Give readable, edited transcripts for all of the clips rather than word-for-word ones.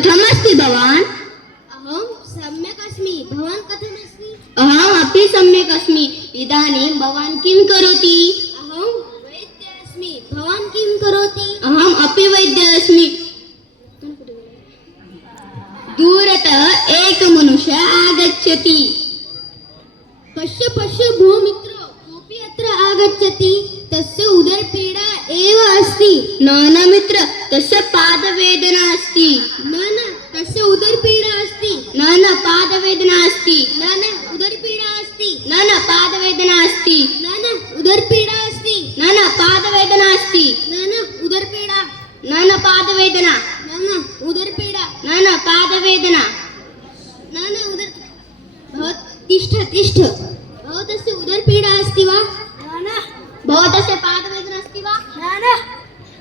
कथमस्ति भवान्? अहं सम्यक् अस्मि। भवान् कथमस्ति? अहमपि सम्यक् अस्मि। इदानीं भवान् किं करोति? अहं वैद्यः अस्मि। भवान् किं करोति? अहम् अपि वैद्यः अस्मि। दूरतः एक मनुष्य आगच्छति। पश्य पश्य भो मित्र, कोऽपि अत्र आगच्छति। तस्य उदरपीडा एव अस्ति। न मित्र, तस्य पादवेदना अस्ति। न तस्य उदरपीडा अस्ति। न पादवेदना अस्ति। न उदरपीडा अस्ति। न पादवेदना अस्ति। न उदरपीडा अस्ति। न पादवेदना अस्ति। न उदरपीडा। न पादवेदना। न उदरपीडा। न पादवेदना। न उदर तिष्ठ तिष्ठ। भवतस्य उदरपीडा अस्ति वा? भवतस्य पादवेदना अस्ति वा?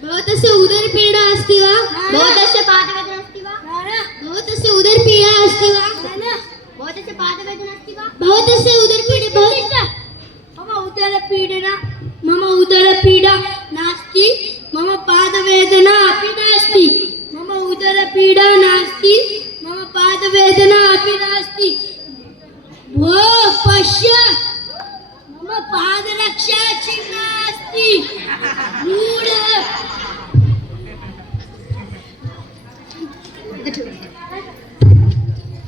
भवतस्य उदरपीडा अस्ति वा? भवतस्य पादवेदना अस्ति वा? भवतस्य उदरपीडा अस्ति वा? भवतस्य पादवेदना अस्ति वा? भवतस्य उदरपीडा मम उदरपीडा नास्ति। मम पादवेदना अपि नास्ति। मम उदरपीडा नास्ति। मम पादवेदना अपि नास्ति। भो पश्य, मम पादरक्षा छिन्ना अस्ति। मूढ